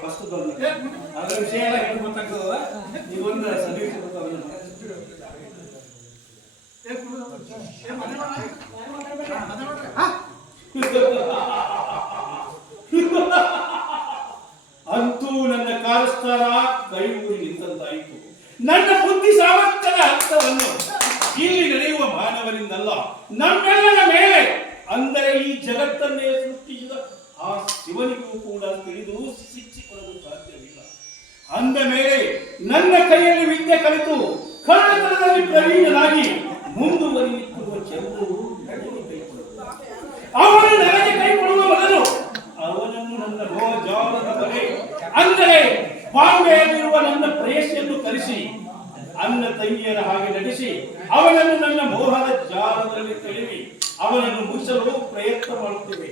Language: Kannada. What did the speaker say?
ಫಸ್ಟ್ ಬಂದ ಅದರ ವಿಷಯ ಎಲ್ಲ ಏನು ಗೊತ್ತಾಗ್ತದ ನೀವೊಂದು ಸರ್ವಿಸ್ ಅಂತೂ ನನ್ನ ಕಾರ್ಯಸ್ಥಳ ಕೈ ಊರಿ ನಿಂತಾಯಿತು. ನನ್ನ ಬುದ್ಧಿ ಸಾಮರ್ಥ್ಯದ ಅರ್ಥವನ್ನು ಇಲ್ಲಿ ನಡೆಯುವ ಮಾನವನಿಂದಲ್ಲ, ನಮ್ಮೆಲ್ಲರ ಮೇಲೆ ಅಂದರೆ ಈ ಜಗತ್ತನ್ನೇ ಸೃಷ್ಟಿಸಿದ ಆ ಶಿವನಿಗೂ ಕೂಡ ತಿಳಿದು ಶಿಕ್ಷಿಕೊಳ್ಳಲು ಸಾಧ್ಯವಿಲ್ಲ. ಅಂದ ಮೇಲೆ ನನ್ನ ಕೈಯಲ್ಲಿ ವಿದ್ಯೆ ಕಲಿತು ಕಳ್ಳತನದಲ್ಲಿ ಪ್ರವೀಣನಾಗಿ ಮುಂದುವರಿಯುತ್ತಿರುವ ಚಂದ್ರವು ಅವನು ನನಗೆ ಕೈ ಕೊಡುವ ಮೊದಲು ಅವನನ್ನು ನನ್ನ ಭೋಜಾಲದ ಬಲೆ ಅಂದರೆ ಬಾಂಬೆಯಲ್ಲಿರುವ ನನ್ನ ಪ್ರೇಯಸಿಯನ್ನು ಕರೆಸಿ ಅನ್ನ ತಂಗಿಯರ ಹಾಗೆ ನಡೆಸಿ ಅವನನ್ನು ನನ್ನ ಮೋಹದ ಜಾಲದಲ್ಲಿ ತಳ್ಳಿ ಅವನನ್ನು ಮುಗಿಸಲು ಪ್ರಯತ್ನ ಮಾಡುತ್ತೇವೆ.